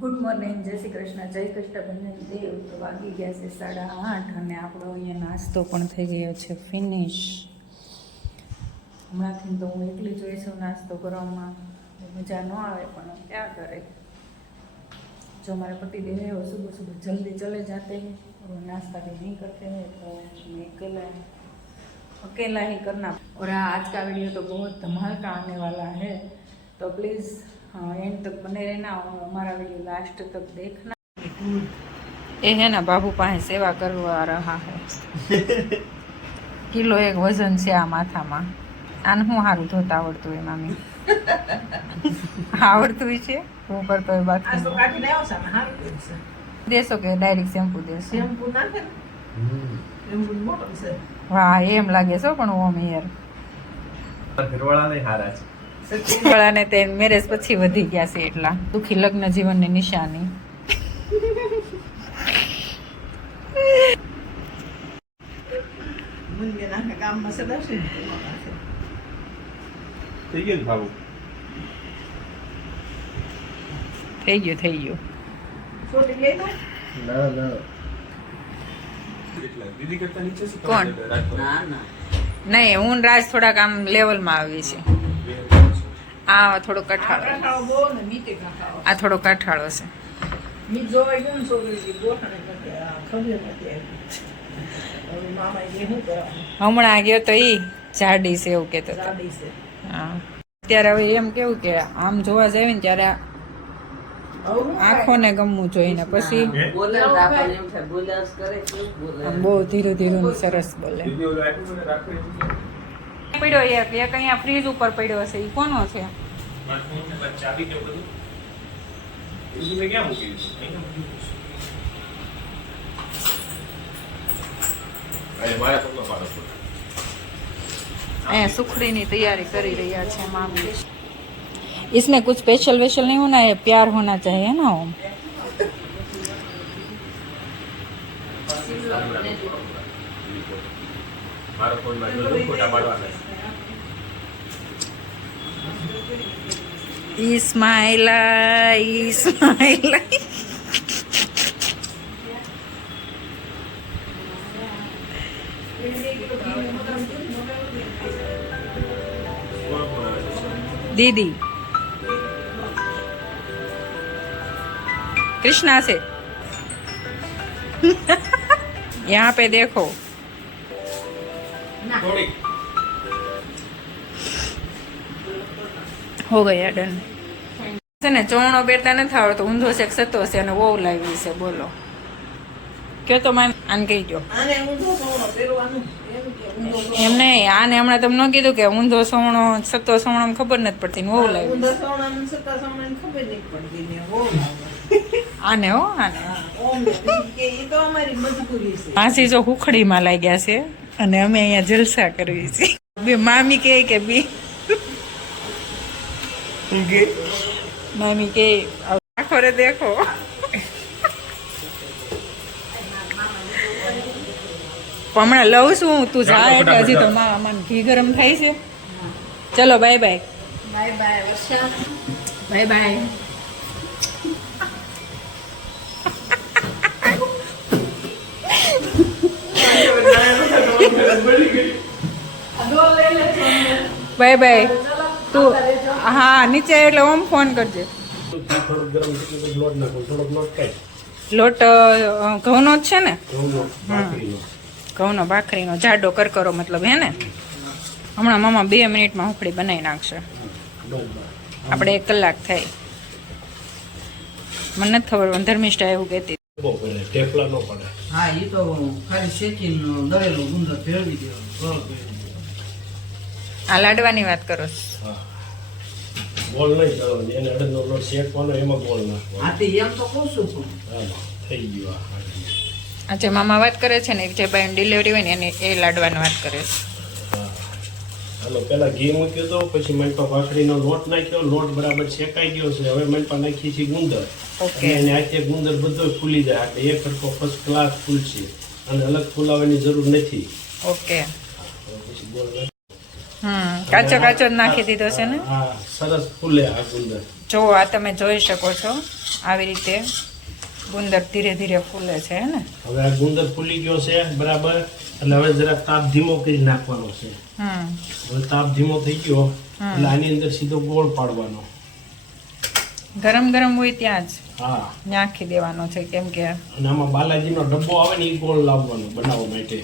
Good morning, જય શ્રી કૃષ્ણ, જય કૃષ્ણ દેવ. તો વાગી ગયા છે 8:30 અને આપણો અહીંયા નાસ્તો પણ થઈ ગયો છે ફિનિશ. હમણાંથી તો હું એકલી જોઈશું નાસ્તો કરવામાં, મજા ન આવે પણ ક્યાં કરે. जो हमारे पति देव है वो सुबह सुबह जल्दी चले जाते हैं और वो नाश्ता भी नहीं करते हैं, तो मैं अकेला ही करना. और आज का वीडियो तो बहुत धमाल का आने वाला है, तो प्लीज़ एंड तक बने रहना और हमारा वीडियो लास्ट तक देखना. ये है ना बाबू पाए सेवा करवा रहा है. किलो एक वजन से आ माथा में आने हूँ सारू धोता आवड़तुं है मामी. आवड़तुं है वो करतो है बात देशो के डायरेक्ट शैम्पू देशो. वाह एम लागे छो पण ओम યાર ઘરવાળાને હારા છે. ઘરવાળાને તે મેરેજ પછી વધી ગયા છે એટલા દુખી લગ્ન જીવનની નિશાની. થઈ ગયું ભાવું થઈ ગયું. ના ના દીદી કરતા નીચે છે કોણ? ના નહીં, હું રાજ થોડાક આમ લેવલમાં આવી છે. આ થોડો કઠાળો, આ થોડો કઠાળો છે. હમણાં ગયો તો ઈ જાડી છે એવું કેતો હતો. હા અત્યારે હવે એમ કેવું કે આમ જોવા જાય ને ત્યારે આંખોને ગમવું જોઈએ ને પછી બહુ ધીરું ધીરું સરસ બોલે. પડ્યો એક અહીંયા ફ્રીજ ઉપર પડ્યો હશે, એ કોનો છે? અહીંયા સુખડીની तैयारी કરી રહ્યા છે મામી. इसमें कुछ स्पेशल वेशल नहीं होना है, प्यार होना चाहिए ना. ओम इस्माइला दीदी कृष्णा से यहाँ पे देखो हो गया डन છે ને. ચોણો બેરતા નથી આવડતો, ઊંધો છે સતો છે અને બહુ લાવી છે. બોલો કયો તો મામ આને કહી દો. એમ નહીં, આને હમણાં તમને ન કીધું કે ઊંધો સોણો સતો સોણો ખબર નથી પડતી ને બહુ લાવી. આને હો આને માસી જો હુખડીમાં લાગ્યા છે અને અમે અહીંયા જલસા કરવી છે. બે મામી કહે કે બી મામી કે આખો રે દેખો. હમણાં લઉં છું તું જા એટલે હજી તો મને ઘી ગરમ થાય છે. ચલો bye bye. Bye bye Varsha. Bye bye. Bye bye. તું હા નીચે એટલે ઓમ ફોન કરજે. લોટ ઘઉંનો જ છે ને? ઘઉંનો ભાખરીનો જાડો કરકરો મતલબ હે ને. હમણાં મામા 2 મિનિટમાં હુખડી બનાવી નાખશે. આપણે 1 કલાક થાય. મને નથી ખબર, ધર્મિષ્ઠા એવું કહેતી. હા એ તો ખાલી શેકીને દળેલું ગુંદર ફેરવી દેવાનું. આ લાડવાની વાત કરો? બોલ નહીં કરવાની, એને અડદનો લોટ શેકવાનો, એમાં બોલ નાખવાનો. હા તે એમ તો કહું છું પણ થઈ ગયું. આજે મામા વાત કરે છે ને, જે ભાઈ ડિલિવરી હોય ને એને એ લાડવાની વાત કરે છે. હાલો પેલા ઘી મૂક્યું તો પછી મનપા ભાખરીનો લોટ નાખ્યો, લોટ બરાબર શેકાઈ ગયો છે. હવે મનપા નાખી છે ગુંદર. ઓકે. અને આખે ગુંદર બધો ફૂલી જાય એટલે એક સરખો ફર્સ્ટ ક્લાસ ફૂલશે અને અલગ ફૂલાવાની જરૂર નથી. ઓકે. પછી બોલ કાચો કાચો જ નાખી દીધો છે ને. હા સરસ ફૂલે આ ગુંદર. જો આ તમે જોઈ શકો છો આવી રીતે ગુંદર ધીરે ધીરે ફૂલે છે હે ને. હવે આ ગુંદર ફૂલી ગયો છે બરાબર, એટલે હવે જરા તાપ ધીમો કરી નાખવાનો છે. હવે તાપ ધીમો થઈ ગયો એટલે આની અંદર સીધો ગોળ પાડવાનો. ગરમ ગરમ હોય ત્યાં જ હા નાખી દેવાનો છે, કેમ કે અને આમાં બાલાજીનો ડબ્બો આવે ને એ ગોળ લાવવાનો બનાવવા માટે,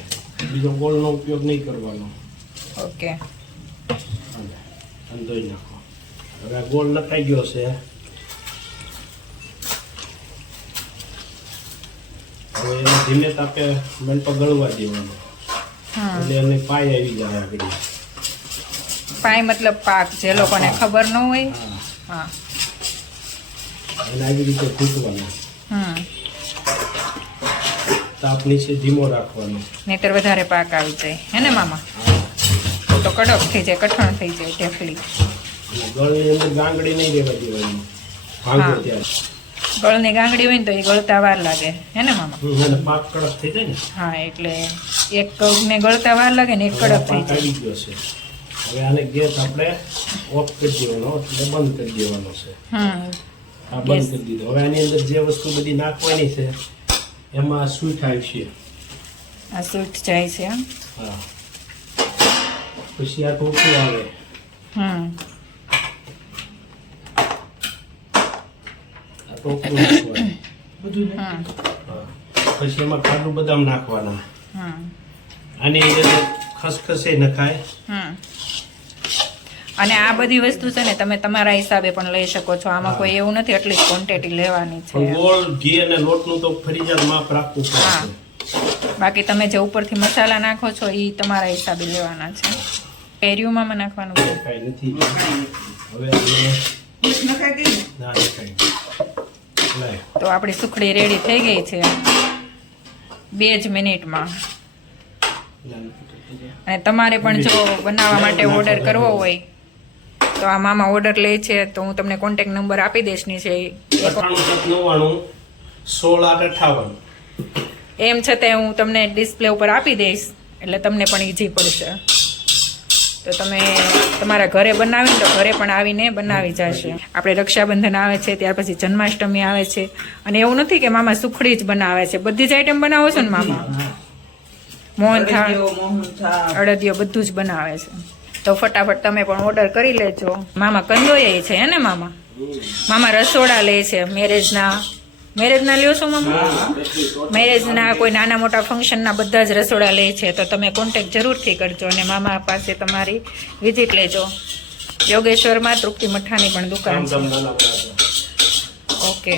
બીજો ગોળનો ઉપયોગ નહીં કરવાનો. ઓકે અને ધોઈ નાખો. હવે આ ગોળ નખાઈ ગયો છે. હવે એને ધીમે તાપે મંડપો ગળવા દેવાનો, એટલે એને પાય આવી જાય આગળ. પાય મતલબ પાક, જે લોકોને ખબર ન હોય. હા એને આવી રીતે ફૂટવાનો. તાપ નીચે ધીમો રાખવાનો, નહીતર વધારે પાક આવી જાય હે ને મામા, તો કડક થઈ જાય, કઠણ થઈ જાય ઢેફલી. ગળની અંદર ગાંગડી નહીં રહેવા દેવાની ભાંગો ત્યારે. ગળની ગાંગડી હોય ને તો એ ગળતા વાર લાગે હે ને મામા. અને પાક કડક થઈ જાય ને. હા એટલે એક ને ગળતા વાર લાગે ને એક કડક થઈ પાક આવી જાય. ગયો છે. હવે આને ગેસ આપણે ઓફ કરી દેવાનો, એટલે બંધ કરી દેવાનો છે. આ બંધ કરી દીધો. હવે આની અંદર જે વસ્તુ બધી નાખવાની છે એમાં સ્વીટ આવશે. આ સૂટ જાય છે. હા પછી આ ટોપું આવે. આ ટોપું નાખવાનું. હા. પછી એમાં કાજુ બદામ નાખવાના. આની અંદર ખસખસે નખાય. અને આ બધી વસ્તુ છે ને તમે તમારા હિસાબે પણ લઈ શકો છો. આમાં કોઈ એવું નથી એટલી જ ક્વોન્ટિટી લેવાની છે. ગોળ ઘી અને લોટનું તો ફરજિયાત માપ રાખવું પડે. બાકી તમે જે ઉપરથી મસાલા નાખો છો એ તમારા હિસાબે લેવાના છે. કેરીઓમાં નાખવાનું છે કાંઈ નથી. હવે ના નખાય. તો આપણી સુખડી રેડી થઈ ગઈ છે 2 જ મિનિટમાં. અને તમારે પણ જો બનાવવા માટે ઓર્ડર કરવો હોય તો આ મામા ઓર્ડર લે છે, તો હું તમને કોન્ટેક્ટ નંબર આપી દઈશ નીચે. 98 એમ છતાં હું તમને ડિસ્પ્લે ઉપર આપી દઈશ, એટલે તમને પણ ઈઝી પડશે. તો તમે તમારા ઘરે બનાવીને તો ઘરે પણ આવીને બનાવી જશે. આપણે રક્ષાબંધન આવે છે, ત્યાર પછી જન્માષ્ટમી આવે છે, અને એવું નથી કે મામા સુખડી જ બનાવે છે, બધી જ આઈટમ બનાવો છો ને મામા? મોહનથાળ, અડદિયો બધું જ બનાવે છે. તો ફટાફટ તમે પણ ઓર્ડર કરી લેજો. મામા કંદોય છે હે ને મામા? મામા રસોડા લે છે મેરેજના લ્યો છો મામા? મેરેજના કોઈ નાના મોટા ફંક્શનના બધા જ રસોડા લે છે. તો તમે કોન્ટેક્ટ જરૂરથી કરજો અને મામા પાસે તમારી વિઝિટ લેજો. યોગેશ્વરમાં તૃપ્તિ મઠાની પણ દુકાન છે. ઓકે,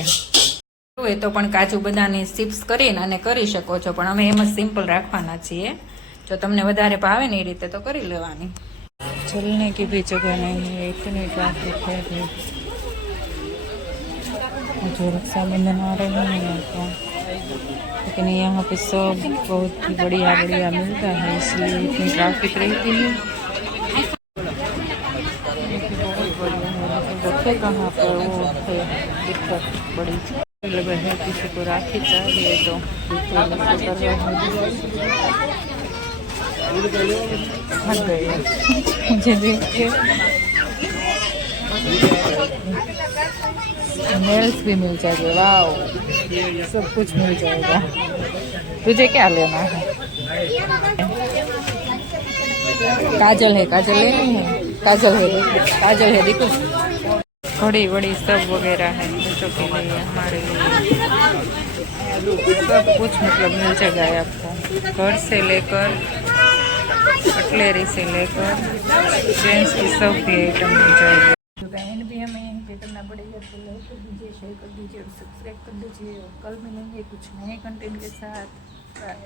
હોય તો પણ કાજુ બદામની ચિપ્સ કરીને અને કરી શકો છો, પણ અમે એમ જ સિમ્પલ રાખવાના છીએ. જો તમને વધારે ભાવે ને એ રીતે તો કરી લેવાની. चलने की भी जगह नहीं है, इतनी ट्रैफिक है अभी। जो रक्षाबंधन आ रहे हैं तो लेकिन यहाँ पे सब बहुत ही बढ़िया बढ़िया मिलता है, इसलिए इतनी ट्रैफिक रहती है। बहुत बढ़िया है, रखे कहाँ पर वो है दिक्कत बड़ी। मतलब है किसी को राखी चाहिए तो हट गई मुझे देख के। नेल्स भी मिल जाएंगे, वाओ सब कुछ मिल जाएगा। तुझे क्या लेना है? काजल है, काजल लेनी है? काजल है, काजल है देखो। घड़ी वड़ी सब वगैरह है बच्चों के लिए, हमारे लिए सब कुछ मतलब मिल जाएगा आपको, घर से लेकर कटलेरी से लेकर जेंट्स की सब भी आइटम मिल जाएगी। तो एंड भी हमें यहीं पे करना पड़ेगा, तो लाइक कर दीजिए, शेयर कर दीजिए और सब्सक्राइब कर दीजिए। और कल मिलेंगे कुछ नए कंटेंट के साथ। बाय।